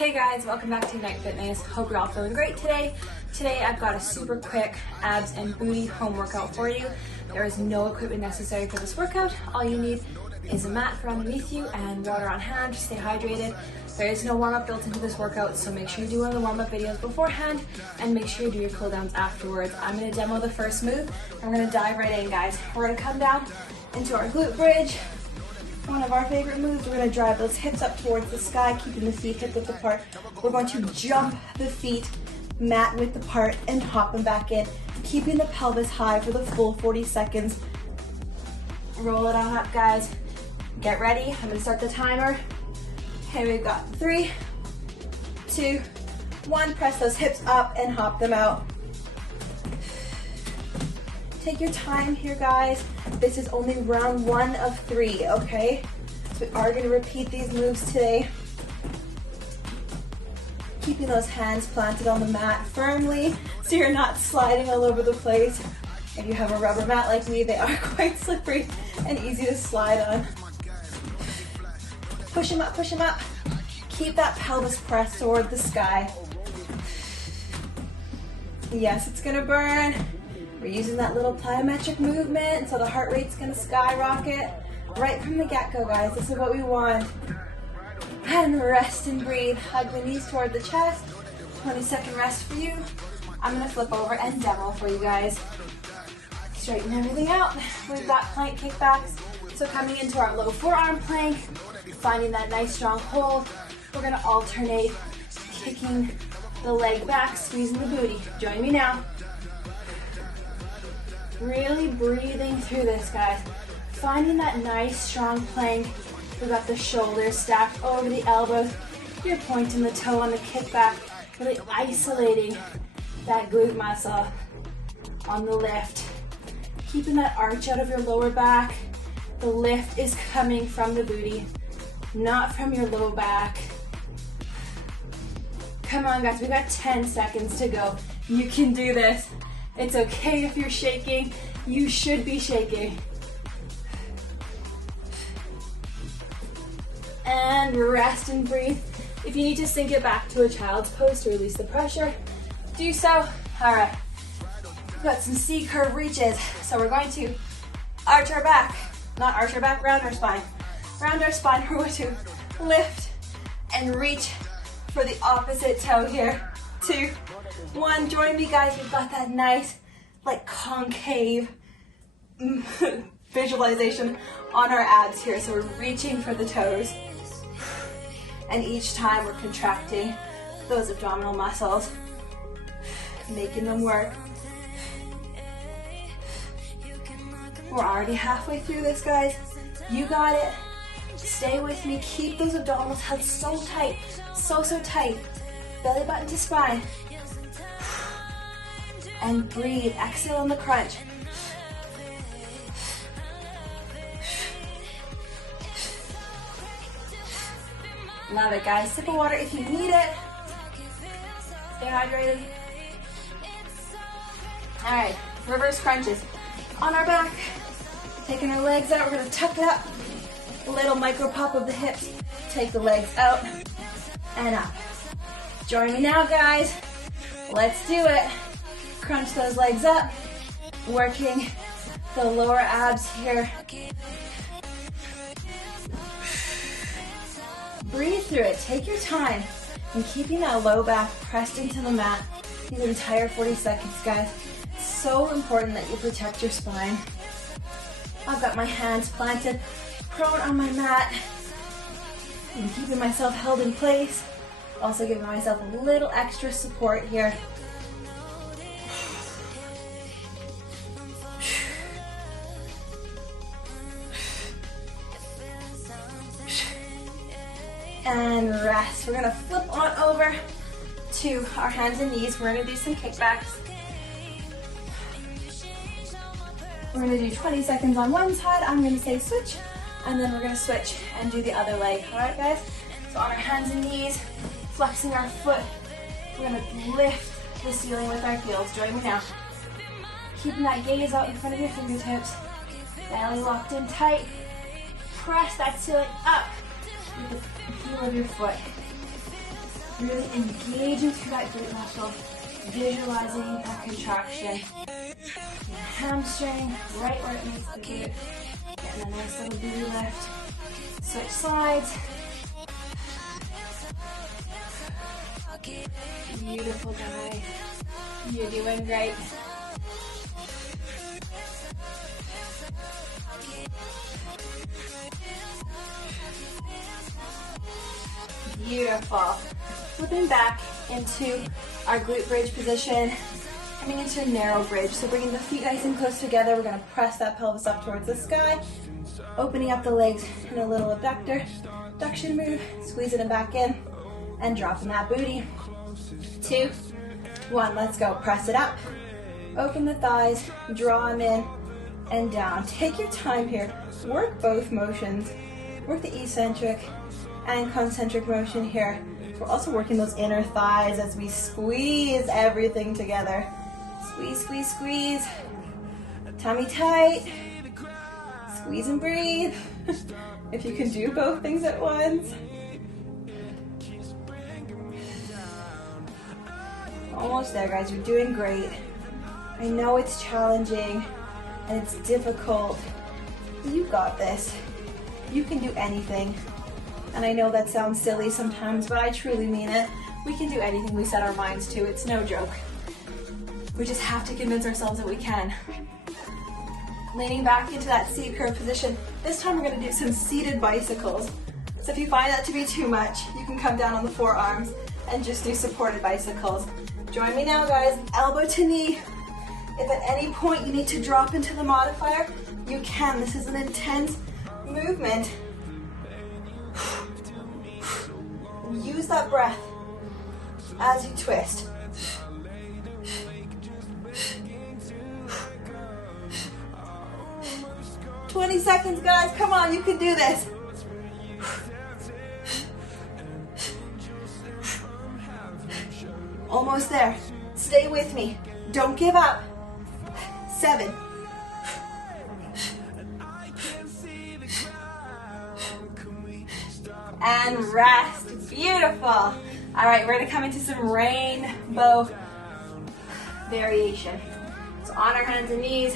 Hey guys, welcome back to Ignite Fitness. Hope you're all feeling great today. Today I've got a super quick abs and booty home workout for you. There is no equipment necessary for this workout. All you need is a mat for underneath you and water on hand to stay hydrated. There is no warm-up built into this workout, so make sure you do one of the warm-up videos beforehand and make sure you do your cool downs afterwards. I'm going to demo the first move and we're going to dive right in, guys. We're going to come down into our glute bridge. One of our favorite moves. We're going to drive those hips up towards the sky, keeping the feet hip width apart. We're going to jump the feet mat width apart and hop them back in, keeping the pelvis high for the full 40 seconds. Roll it on up, guys. Get ready. I'm going to start the timer. Okay, we've got 3, 2, 1. Press those hips up and hop them out. Take your time here, guys. This is only round 1 of 3, okay? So we are going to repeat these moves today. Keeping those hands planted on the mat firmly so you're not sliding all over the place. If you have a rubber mat like me, they are quite slippery and easy to slide on. Push them up, push them up. Keep that pelvis pressed toward the sky. Yes, it's going to burn. We're using that little plyometric movement, so the heart rate's gonna skyrocket right from the get-go, guys. This is what we want. And rest and breathe. Hug the knees toward the chest. 20-second rest for you. I'm gonna flip over and demo for you guys. Straighten everything out. We've got plank kickbacks. So coming into our low forearm plank, finding that nice strong hold. We're gonna alternate kicking the leg back, squeezing the booty. Join me now. Really breathing through this, guys. Finding that nice strong plank. We've got the shoulders stacked over the elbows. You're pointing the toe on the kickback, really isolating that glute muscle on the lift. Keeping that arch out of your lower back. The lift is coming from the booty, not from your low back. Come on, guys, we got 10 seconds to go. You can do this. It's okay if you're shaking. You should be shaking. And rest and breathe. If you need to sink it back to a child's pose to release the pressure, do so. All right. We've got some C-curve reaches. So we're going to arch our back. Not arch our back, round our spine. Round our spine. We're going to lift and reach for the opposite toe here. 2, 1, join me, guys. We've got that nice, like, concave visualization on our abs here. So we're reaching for the toes. And each time we're contracting those abdominal muscles, making them work. We're already halfway through this, guys. You got it. Stay with me. Keep those abdominals held so tight, so tight. Belly button to spine. And breathe. Exhale on the crunch. Love it, guys. Sip of water if you need it. Stay hydrated. All right, reverse crunches. On our back, taking our legs out. We're going to tuck it up. A little micro pop of the hips. Take the legs out and up. Join me now, guys. Let's do it. Crunch those legs up. Working the lower abs here. Breathe through it. Take your time. And keeping that low back pressed into the mat these entire 40 seconds, guys. It's so important that you protect your spine. I've got my hands planted prone on my mat. And keeping myself held in place. Also giving myself a little extra support here. And rest. We're gonna flip on over to our hands and knees. We're gonna do some kickbacks. We're gonna do 20 seconds on one side. I'm gonna say switch, and then we're gonna switch and do the other leg. All right, guys? So on our hands and knees, flexing our foot, we're gonna lift the ceiling with our heels. Join me now. Keeping that gaze out in front of your fingertips. Belly locked in tight. Press that ceiling up with the heel of your foot. Really engaging through that glute muscle, visualizing that contraction. Hamstring, right where it meets the glute. Getting a nice little booty lift. Switch sides. Beautiful, guys. You're doing great. Beautiful. Flipping back into our glute bridge position, coming into a narrow bridge. So bringing the feet nice and close together, we're gonna press that pelvis up towards the sky, opening up the legs in a little abduction move, squeezing it back in, and dropping that booty. 2, 1, let's go. Press it up, open the thighs, draw them in and down. Take your time here. Work both motions. Work the eccentric and concentric motion here. We're also working those inner thighs as we squeeze everything together. Squeeze, squeeze, squeeze. Tummy tight. Squeeze and breathe. If you can do both things at once. Almost there, guys. You're doing great. I know it's challenging and it's difficult. You got this. You can do anything. And I know that sounds silly sometimes, but I truly mean it. We can do anything we set our minds to. It's no joke. We just have to convince ourselves that we can. Leaning back into that C curve position. This time we're going to do some seated bicycles. So if you find that to be too much, you can come down on the forearms and just do supported bicycles. Join me now, guys. Elbow to knee. If at any point you need to drop into the modifier, you can. This is an intense movement. Use that breath as you twist. 20 seconds, guys. Come on, you can do this. Almost there. Stay with me. Don't give up. 7. And rest. Beautiful. All right, we're gonna come into some rainbow variation. So on our hands and knees,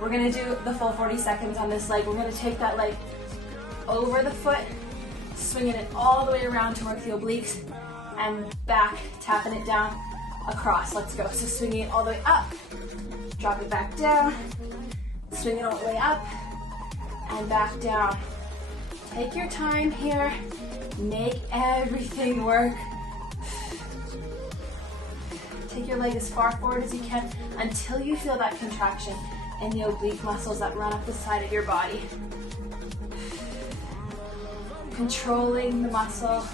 we're gonna do the full 40 seconds on this leg. We're gonna take that leg over the foot, swinging it all the way around to work the obliques, and back, tapping it down across. Let's go. So swinging it all the way up, drop it back down, swing it all the way up, and back down. Take your time here. Make everything work. Take your leg as far forward as you can until you feel that contraction in the oblique muscles that run up the side of your body. Controlling the muscle,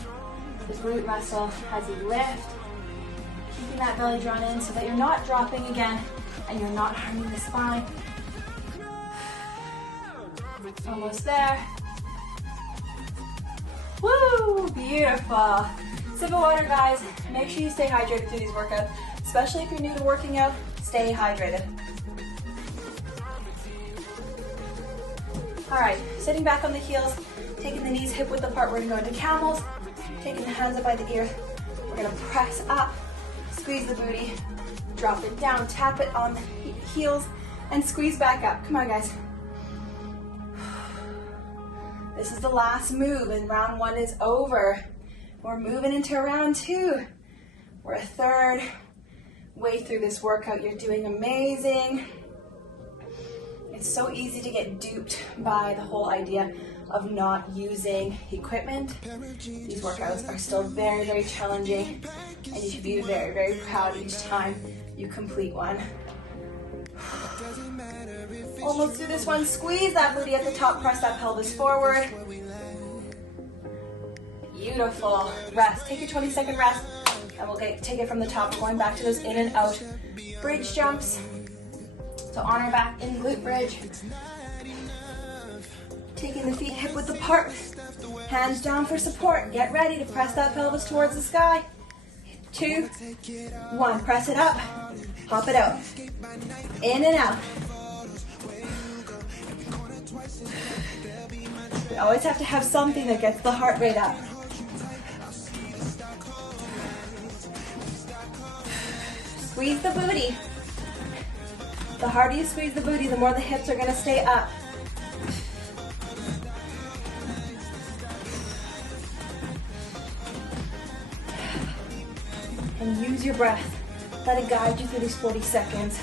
the glute muscle as you lift. Keeping that belly drawn in so that you're not dropping again and you're not harming the spine. Almost there. Woo! Beautiful. Sip of water, guys. Make sure you stay hydrated through these workouts, especially if you're new to working out. Stay hydrated. All right, sitting back on the heels, taking the knees hip width apart. We're gonna go into camels, taking the hands up by the ear. We're gonna press up, squeeze the booty, drop it down, tap it on the heels, and squeeze back up. Come on, guys. This is the last move, and round 1 is over. We're moving into round 2. We're a third way through this workout. You're doing amazing. It's so easy to get duped by the whole idea of not using equipment. These workouts are still very, very challenging, and you should be very, very proud each time you complete one. Almost through this one. Squeeze that booty at the top, press that pelvis forward. Beautiful. Rest. Take your 20-second rest, and we'll take it from the top, going back to those in and out bridge jumps. So on our back in glute bridge. Taking the feet hip width apart. Hands down for support. Get ready to press that pelvis towards the sky. 2, 1. Press it up. Hop it out. In and out. We always have to have something that gets the heart rate up. Squeeze the booty. The harder you squeeze the booty, the more the hips are gonna stay up. And use your breath. Let it guide you through these 40 seconds.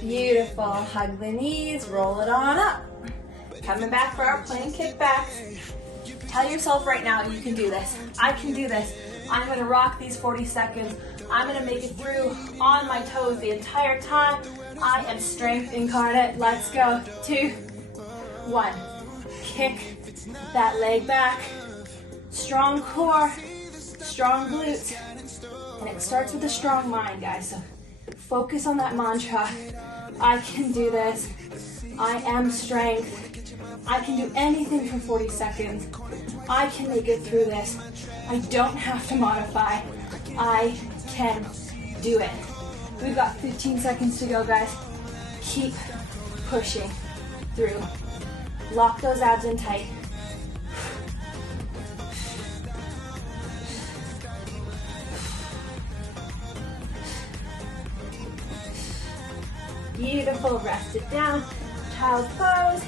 Beautiful. Hug the knees, roll it on up. Coming back for our plank kickbacks. Tell yourself right now, you can do this. I can do this. I'm gonna rock these 40 seconds. I'm gonna make it through on my toes the entire time. I am strength incarnate. Let's go. 2, 1. Kick that leg back. Strong core, strong glutes. And it starts with a strong mind, guys. So focus on that mantra. I can do this. I am strength. I can do anything for 40 seconds. I can make it through this. I don't have to modify. I can do it. We've got 15 seconds to go, guys. Keep pushing through. Lock those abs in tight. Beautiful, rest it down. Child's pose.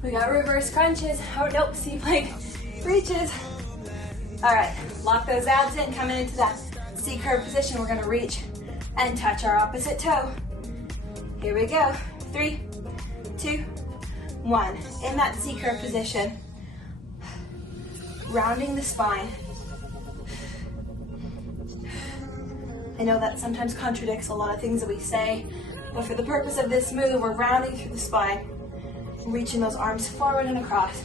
We got reverse crunches. Oh, nope, C-plank reaches. All right, lock those abs in, coming into that C-curve position. We're gonna reach and touch our opposite toe. Here we go. 3, 2, 1. In that C-curve position, rounding the spine. I know that sometimes contradicts a lot of things that we say, but for the purpose of this move, we're rounding through the spine, reaching those arms forward and across.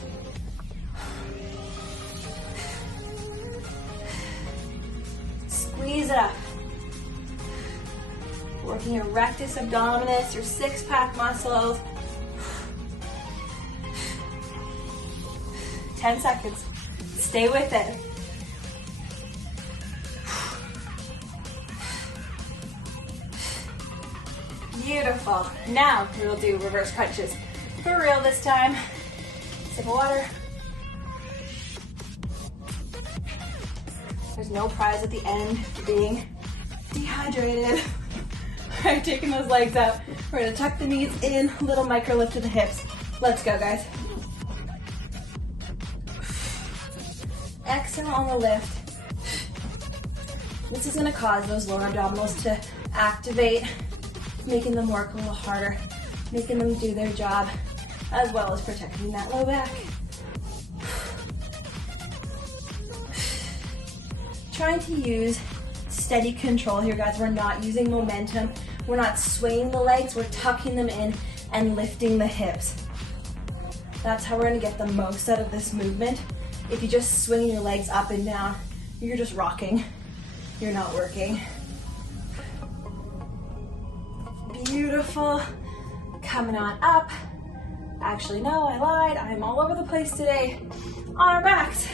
Squeeze it up. Working your rectus abdominis, your six-pack muscles. 10 seconds. Stay with it. Beautiful. Now we'll do reverse crunches. For real this time. Sip of water. There's no prize at the end for being dehydrated. All right, taking those legs out. We're gonna tuck the knees in, little micro lift to the hips. Let's go, guys. Exhale on the lift. This is gonna cause those lower abdominals to activate, making them work a little harder, making them do their job, as well as protecting that low back. Trying to use steady control here, guys. We're not using momentum. We're not swaying the legs. We're tucking them in and lifting the hips. That's how we're gonna get the most out of this movement. If you just swing your legs up and down, you're just rocking. You're not working. Beautiful. Coming on up. Actually, no, I lied. I'm all over the place today. On our backs.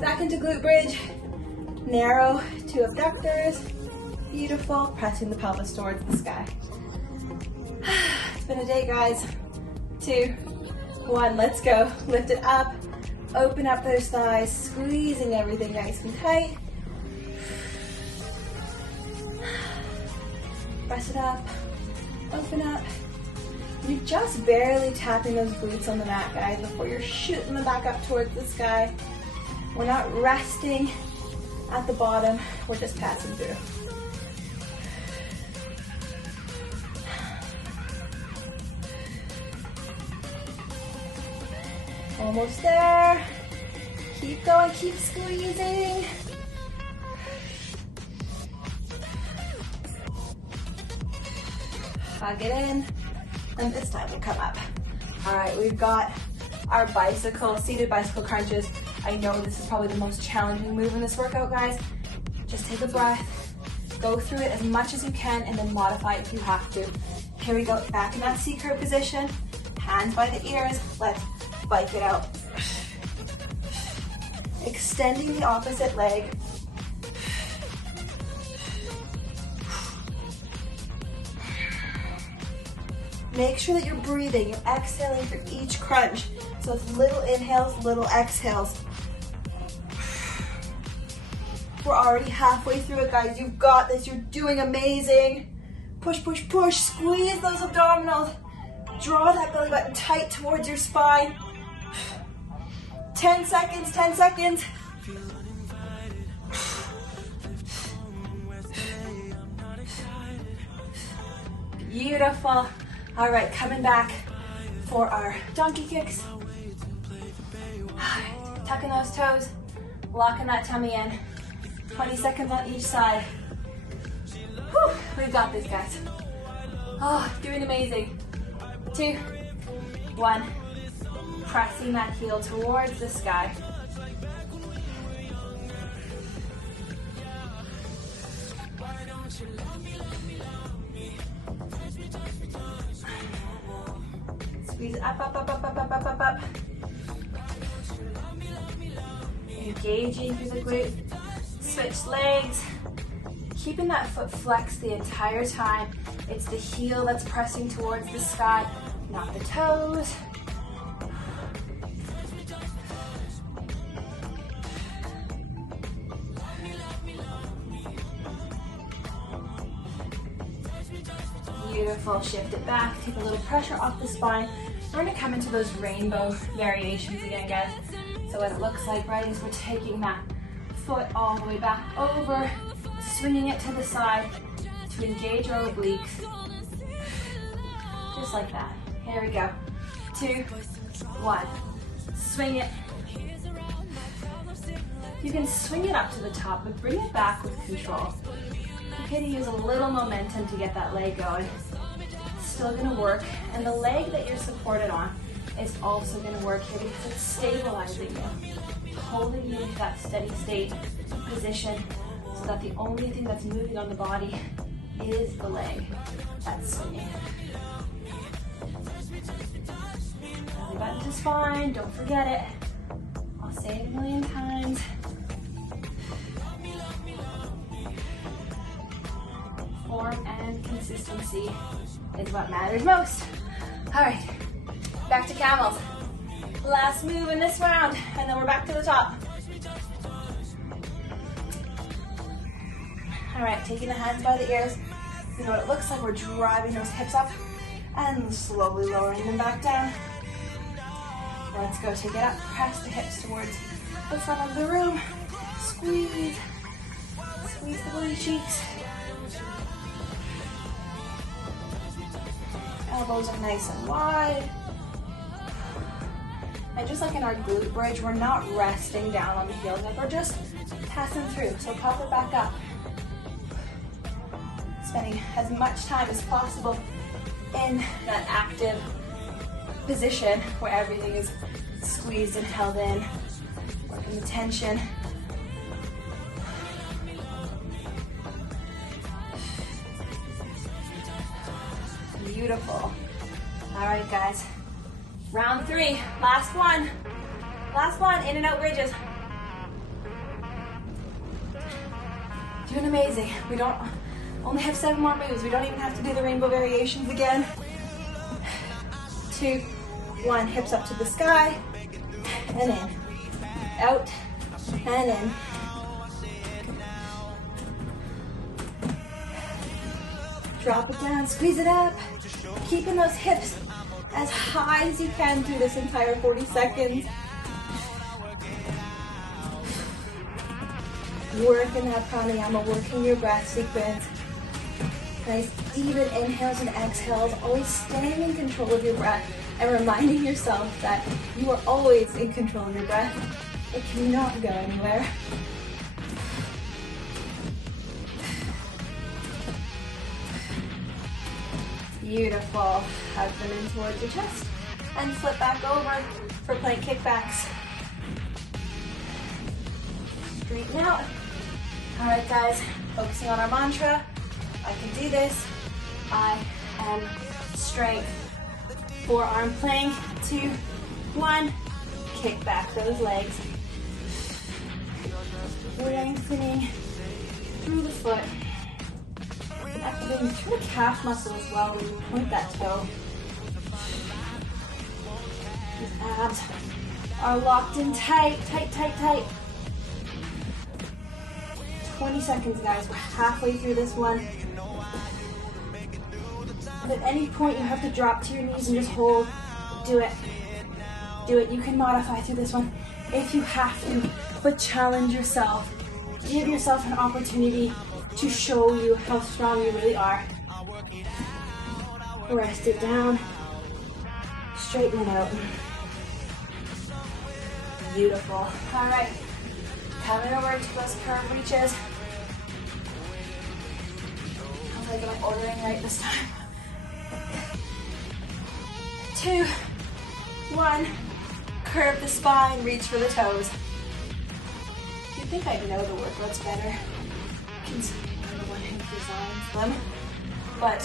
Back into glute bridge. Narrow to abductors. Beautiful. Pressing the pelvis towards the sky. It's been a day, guys. 2, 1, let's go. Lift it up. Open up those thighs. Squeezing everything nice and tight. Press it up. Open up. You're just barely tapping those glutes on the mat, guys, before you're shooting them back up towards the sky. We're not resting at the bottom. We're just passing through. Almost there. Keep going, keep squeezing. Hug it in, and this time we'll come up. All right, we've got our seated bicycle crunches. I know this is probably the most challenging move in this workout, guys. Just take a breath, go through it as much as you can, and then modify it if you have to. Here we go, back in that C-curve position, hands by the ears, let's bike it out. Extending the opposite leg. Make sure that you're breathing, you're exhaling for each crunch So it's little inhales, little exhales. We're already halfway through it, guys. You've got this. You're doing amazing. Push, push, push. Squeeze those abdominals. Draw that belly button tight towards your spine. 10 seconds, 10 seconds. Beautiful. All right, coming back for our donkey kicks. Tucking those toes, locking that tummy in. 20 seconds on each side. Whew, we've got this, guys. Oh, doing amazing. 2, 1. Pressing that heel towards the sky. Squeeze it up, up, up, up, up, up, up, up, up. Engaging through the glute. Switch legs. Keeping that foot flexed the entire time. It's the heel that's pressing towards the sky, not the toes. Beautiful. Shift it back. Take a little pressure off the spine. We're going to come into those rainbow variations again, guys. So what it looks like, right, is we're taking that foot all the way back over, swinging it to the side to engage our obliques. Just like that. Here we go. 2, 1. Swing it. You can swing it up to the top, but bring it back with control. Okay, to use a little momentum to get that leg going. It's still gonna work, and the leg that you're supported on is also gonna work here because it's stabilizing you, holding you into that steady state position so that the only thing that's moving on the body is the leg that's swinging. Belly button to spine, don't forget it. I'll say it a million times. Form and consistency is what matters most. All right, back to camels. Last move in this round, and then we're back to the top. All right, taking the hands by the ears. You know what it looks like? We're driving those hips up and slowly lowering them back down. Let's go, take it up, press the hips towards the front of the room. Squeeze, squeeze the booty cheeks. Elbows are nice and wide. And just like in our glute bridge, we're not resting down on the heels, like we're just passing through. So pop it back up. Spending as much time as possible in that active position where everything is squeezed and held in, working the tension. Beautiful. All right, guys. Round 3, last one. Last one, in and out bridges. Doing amazing. We don't only have 7 more moves. We don't even have to do the rainbow variations again. 2, 1, hips up to the sky, and in. Out, and in. Drop it down, squeeze it up. Keeping those hips as high as you can through this entire 40 seconds. Working that pranayama, working your breath sequence. Nice even inhales and exhales, always staying in control of your breath and reminding yourself that you are always in control of your breath. It cannot go anywhere. Beautiful. Hug them in towards your chest and flip back over for plank kickbacks. Straighten out. All right, guys, focusing on our mantra. I can do this. I am strength. Forearm plank. 2, 1. Kick back those legs. Lengthening through the foot. Activating through the calf muscle as well when you point that toe. These abs are locked in tight, tight, tight, tight. 20 seconds, guys. We're halfway through this one. If at any point you have to drop to your knees and just hold, do it. Do it. You can modify through this one if you have to, but challenge yourself. Give yourself an opportunity to show you how strong you really are. Rest it down. Straighten it out. Beautiful. All right. Coming over into those curve reaches. Sounds like I'm ordering right this time. 2, 1. Curve the spine, reach for the toes. You'd think I'd know the workouts better, considering I'm the one who designs them. But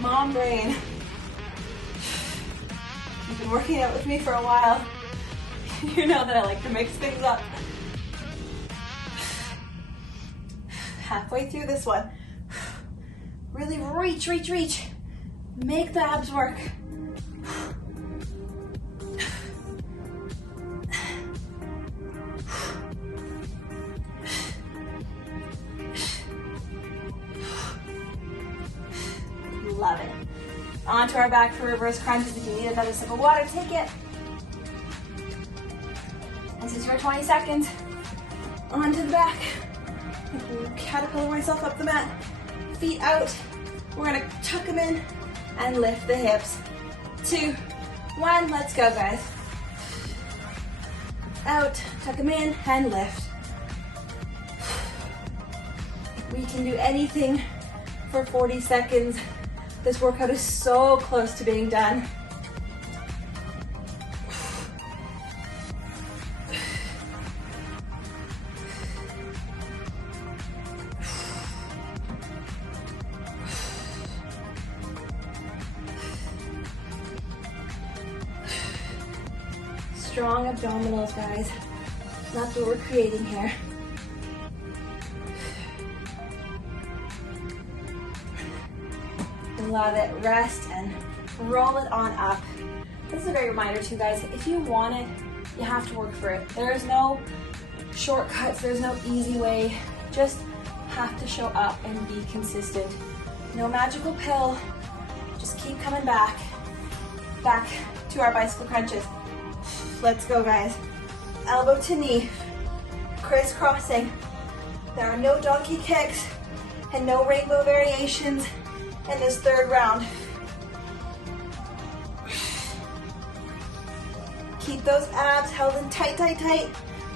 mom brain. You've been working out with me for a while. You know that I like to mix things up. Halfway through this one. Really reach, reach, reach. Make the abs work. Love it. Onto our back for reverse crunches. If you need another sip of water, take it. This is your 20 seconds. Onto the back. Caterpillar myself up the mat. Feet out. We're gonna tuck them in and lift the hips. 2, 1, let's go, guys. Out, tuck them in and lift. We can do anything for 40 seconds. This workout is so close to being done. Strong abdominals, guys. That's what we're creating here. Love it. Rest and roll it on up. This is a great reminder too, guys. If you want it, you have to work for it. There is no shortcuts. There's no easy way. Just have to show up and be consistent. No magical pill. Just keep coming back. Back to our bicycle crunches. Let's go, guys. Elbow to knee. Crisscrossing. There are no donkey kicks and no rainbow variations in this third round. Keep those abs held in tight, tight, tight.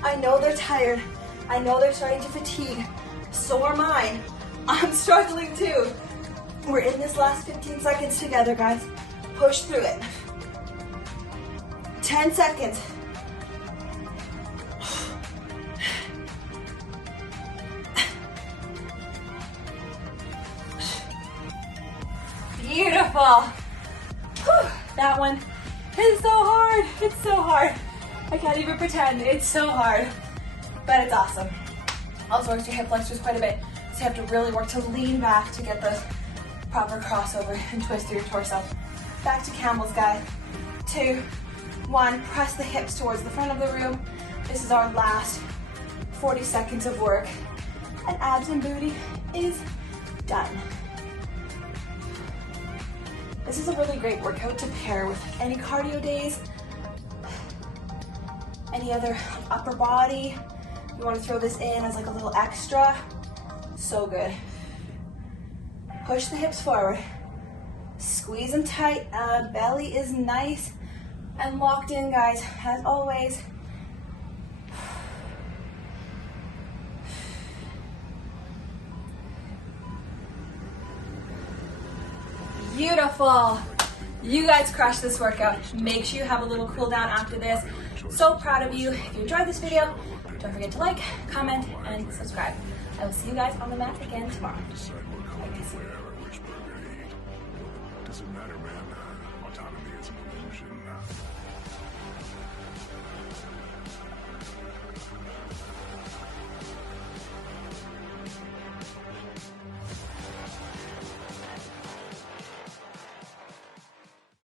I know they're tired. I know they're starting to fatigue. So are mine. I'm struggling too. We're in this last 15 seconds together, guys. Push through it. 10 seconds. Beautiful. Whew. That one is so hard. It's so hard. I can't even pretend. It's so hard, but it's awesome. Also works your hip flexors quite a bit, so you have to really work to lean back to get the proper crossover and twist through your torso. Back to camels, guys. 2, 1. Press the hips towards the front of the room. This is our last 40 seconds of work, and abs and booty is done. This is a really great workout to pair with any cardio days, any other upper body. You want to throw this in as like a little extra. So good. Push the hips forward. Squeeze them tight. Belly is nice and locked in, guys, as always. Beautiful. You guys crushed this workout. Make sure you have a little cool down after this. So proud of you. If you enjoyed this video, don't forget to like, comment, and subscribe. I will see you guys on the mat again tomorrow. Bye, guys. Doesn't matter, man. Autonomy is an illusion.